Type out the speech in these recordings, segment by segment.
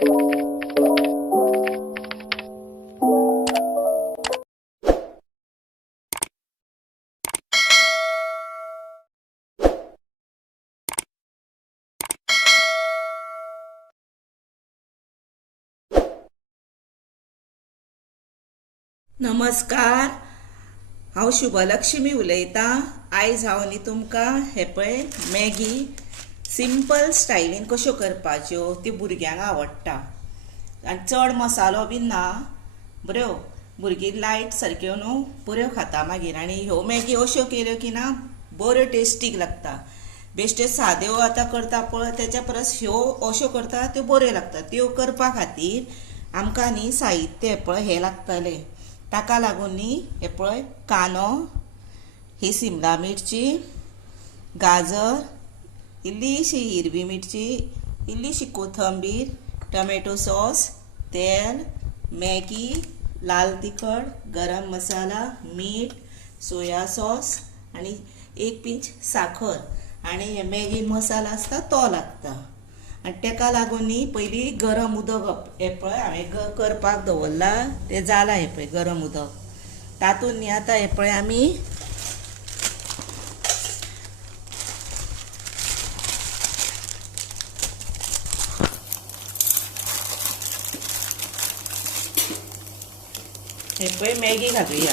नमस्कार, हांव शुभलक्ष्मी उलयतां। आयज हांव न्ही तुमकां हे पळय मॅगी सिंपल स्टायलीन कश्यो करपाच्यो त्यो भुरग्यांक आवडटा आनी चड मसालो बीन ना, बऱ्यो भुरगीं लायट सारक्यो न्हू बऱ्यो खाता मागीर। आनी ह्यो मॅगी अश्यो केल्यो की ना बऱ्यो टेस्टीक लागता। बेश्ट्यो साद्यो आतां करता पळय तेच्या परस ह्यो अश्यो करता त्यो बऱ्यो लागता। त्यो करपा खातीर आमकां न्ही साहित्य हे पळय हें लागतलें। ताका लागून न्ही हे पळय कांदो, ही शिमला मिरची, गाजर, इल्लीशी हिरवी मिरची, इल्लीशी कोथंबीर, टमॅटो सॉस, तेल, मॅगी, लाल तिखट, गरम मसाला, मीठ, सोया सॉस आनी एक पिंच साखर आनी हे मॅगी मसाला आसता तो लागता। आनी तेका लागून न्ही पयलीं गरम उदक हे पळय हांवें करपाक दवरला, तें जालां हे पळय गरम उदक। तातूंत न्ही आतां हे पळय आमी हे पळय मॅगी घालुया।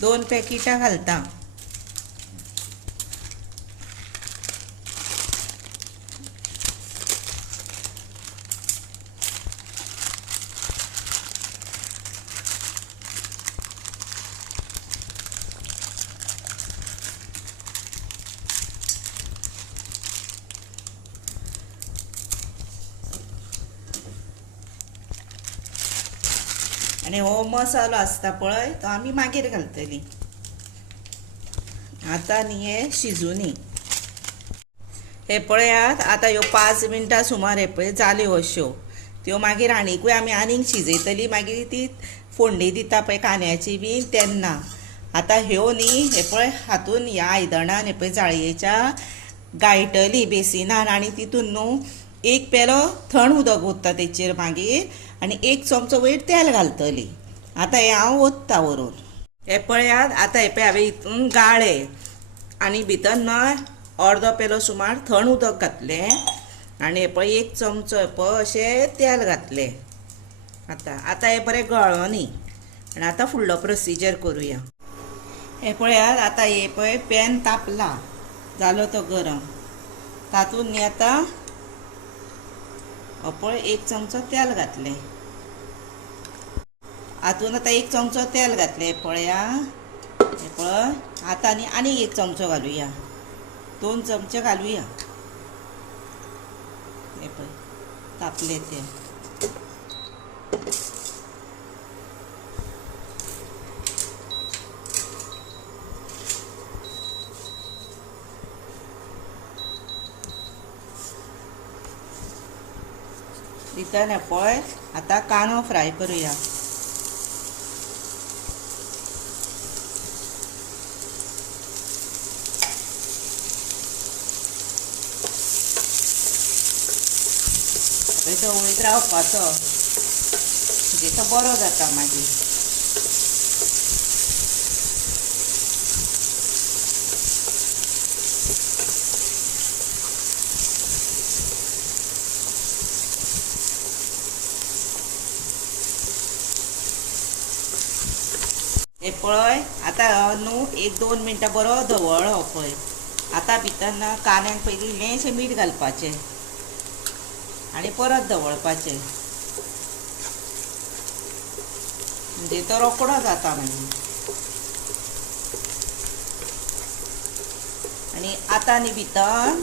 दोन पॅकेटां घालता। आनी हो मसालो आसता पळय तो आमी मागीर घालतली। आतां न्ही हे शिजूनी हे पळयात। आतां ह्यो 5 मिनटां सुमार हे पळय जाल्यो अश्यो। त्यो मागीर आनीकूय आमी आनीक शिजयतली, मागीर ती फोडणी दिता पळय कांद्याची बी तेन्ना। आतां ह्यो न्ही हे पळय हातून ह्या आयदनान हे पळय जाळयेच्या गाळटली बेसिनान आनी तितून न्हू एक पेलो थंड उदक ओतता तेचेर मागीर आनी एक चमचो वयर तेल घालतली। आतां हें हांव ओतता व्हरून। हे पळयात आतां हे पळय हांवें हितून गाळे आनी भितर ना अर्दो पेलो सुमार थंड उदक घातलें आनी हे पळय एक चमचो हे पळय अशें तेल घातलें। आतां हें बरें गळ्ळो न्ही आनी आतां फुडलो प्रोसिजर करुया। हे पळयात आतां हे पळय पॅन तापला, जालो तो गरम। तातूंत न्ही आतां पळय एक चमचो तेल घातलें। हातून आतां एक चमचो तेल घातलें हे पळया। हे पळय आतां न्ही आनीक एक चमचो घालुया, 2 चमचे घालुया। हे पळय तापलें तेल। भितर हे पळय आतां कांदो फ्राय करुया। ढवळीत रावपाचो म्हणजे तो बरो जाता मागीर। हे पळय आतां न्हू 1-2 मिनटां बरो धवळ्ळो पळय। आतां भितर ना कांद्यांक पयलीं इल्लेंशें मीठ घालपाचें आनी परत धवळपाचें म्हणजे तो रोकडो जाता मागीर। आनी आतां न्ही भितर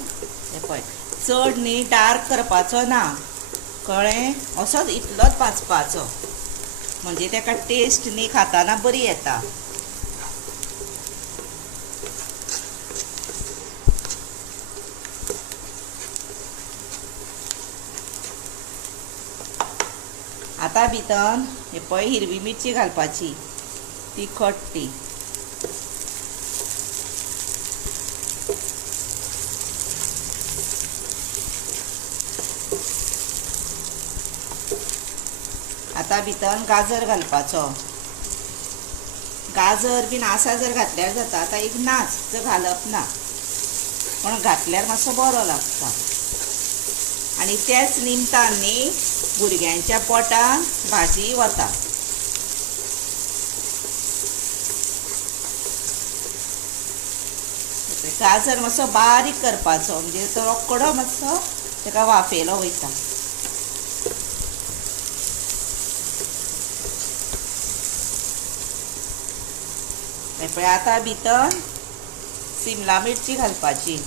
हे पळय चड न्ही डार्क करपाचो ना, कळ्ळें? असोच इतलोच भाजपाचो म्हणजे तेका टेस्ट न्ही खाताना बरी येता। आतां भितर हे पळय हिरवी मिरची घालपाची, तिखट ती आता भितर गाजर घालपाचो. गाजर बीन आसा जर घातल्यार जाता. आता एक नाच जर घालप ना, पण घातल्यार मातसो बरो लागता. आणि त्याच निमतान न्ही भुरग्यांच्या पोटान भाजी वता. गाजर मातसो बारीक करपाचो, म्हणजे तो रोकडो मातसो ताका वाफेलो वयता. पळय आतां भितर शिमला मिरची घालपाची.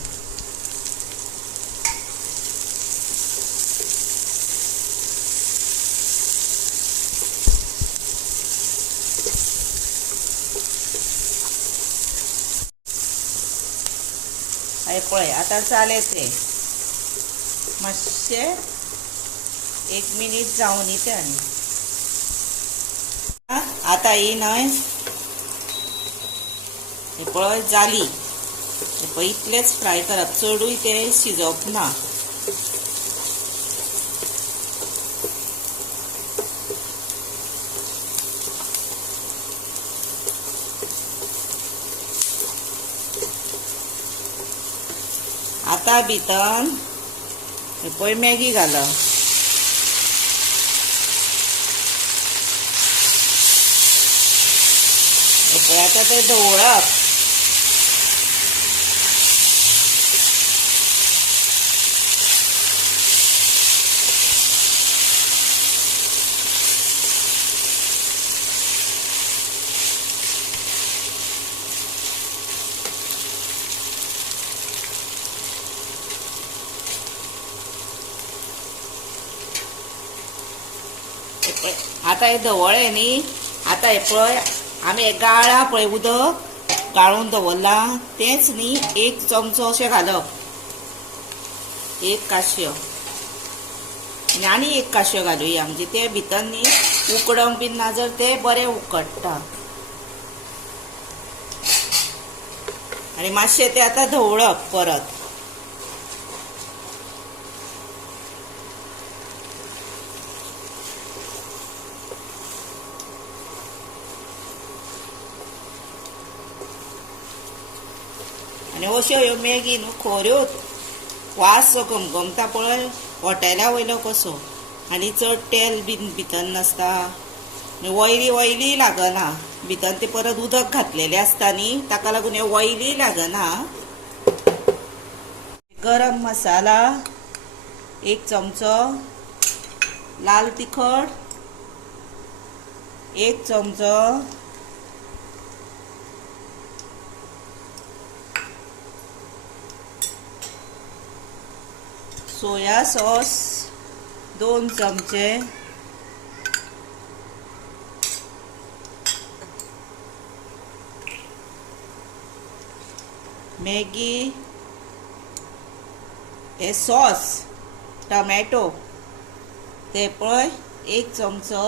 पळय आतां जालें तें मातशें 1 मिनीट जावन येते. आनी आतां ही न्हय पळय जाली. पळय इतलेच फ्राय करप, चडूय ते शिजोवप ना. आता भितर पळय मॅगी घालप. पळय आतां तें ढवळप. आता हे ढवळे न्ही. आता हे पळय आमी हे गाळा पळय उदक गाळून दवरला तेच न्ही 1 चमचो अशें घालप. 1 काशयो आनी 1 काशयो घालुया, म्हणजे ते भितर न्ही उकडोवंक बीन ना जर ते बरें उकडटा. आनी मातशें ते आतां ढवळप परत. आनी अश्यो ह्यो मॅगी न्हू खऱ्योच वास जो घमघमता पळय हॉटेला वयलो कसो. आनी चड तेल बीन भितर नासता, ऑयली ऑयली लागना. भितर ते परत उदक घातलेलें आसता न्ही, ताका लागून हे ऑयली लागना. गरम मसाला 1 चमचो, लाल तिखट 1 चमचो, सोया सॉस 2 चमचे, मॅगी हे सॉस टमॅटो ते पळय 1 चमचो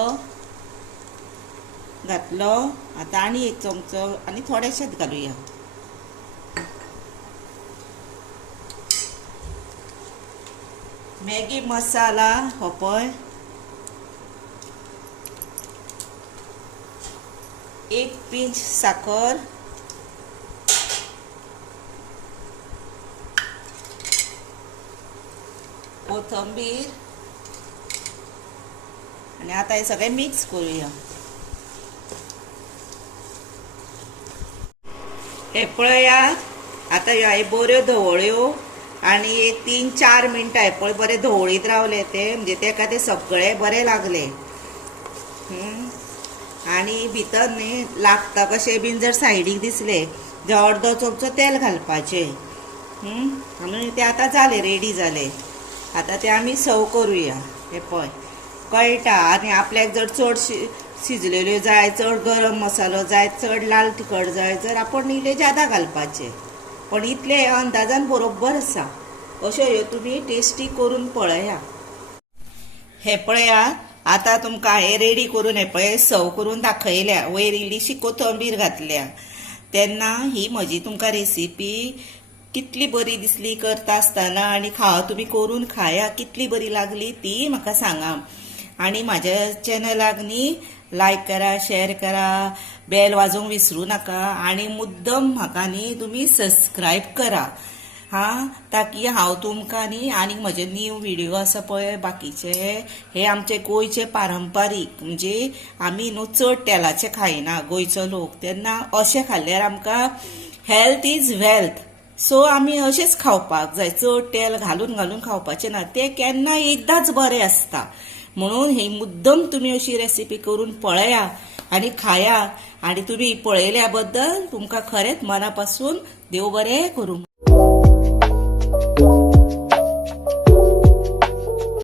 घातलो. आता आनी 1 चमचो आनी थोडेशेच घालुया. मॅगी मसाला हो पळय 1 पिंच साखर, कोथंबीर. आणि आता हे सगळे मिक्स करूया. हे पळया आता ह्यो बऱ्यो धवळ्यो आणि एक 3-4 मिनटां हे पळय बरे धवळीत रावले ते, म्हणजे तेका ते सगळे बरे लागले. आणि भितर न्ही लागता कशें बीन जर सायडीक दिसले जाल्यार अर्दो चमचो तेल घालपाचें. आनी ते आतां जाले, रेडी जाले. आता ते आमी सर्व करूया. हे पळय कळटा. आनी आपल्याक जर चड शिजलेल्यो जाय, चड गरम मसालो जाय, चड लाल तिखट जाय जर आपण इल्ले जादा घालपाचे. पण इतले अंदाजान बरोबर आसा. अश्यो ह्यो तुमी टेस्टी करून पळया. हे पळया आता तुमकां हांवें रेडी करून हे पळय सर्व करून दाखयल्या. वयर इल्लीशी कोथंबीर घातल्या. तेन्ना ही म्हजी तुमकां रेसिपी कितली बरी दिसली करता आसतना, आनी तुमी करून खाया कितली बरी लागली ती म्हाका सांगा. आणि माझ्या चॅनलाक न्ही लायक करा, शेअर करा, बेल वाजोवंक विसरू नका आणि मुद्दम म्हाका न्ही तुमी सबस्क्राईब करा ताकी हांव तुमकां न्ही आनी म्हजे न्यू व्हिडिओ आसा पळय बाकीचे हे आमचे गोंयचे पारंपारीक म्हणजे आमी न्हू चड तेलाचे खायना गोंयचो लोक, तेन्ना अशें खाल्ल्यार आमकां हेल्थ इज वेल्थ. सो आमी अशेंच खावपाक जाय, चड तेल घालून घालून खावपाचें ना, तें केन्ना एकदांच बरें आसता. म्हणून ही मुद्दम तुम्ही अशी रेसिपी करून पळया आणि खाया आणि तुम्ही पळयल्या बद्दल तुमकां खरेंच मनापासून देव बरें करूं.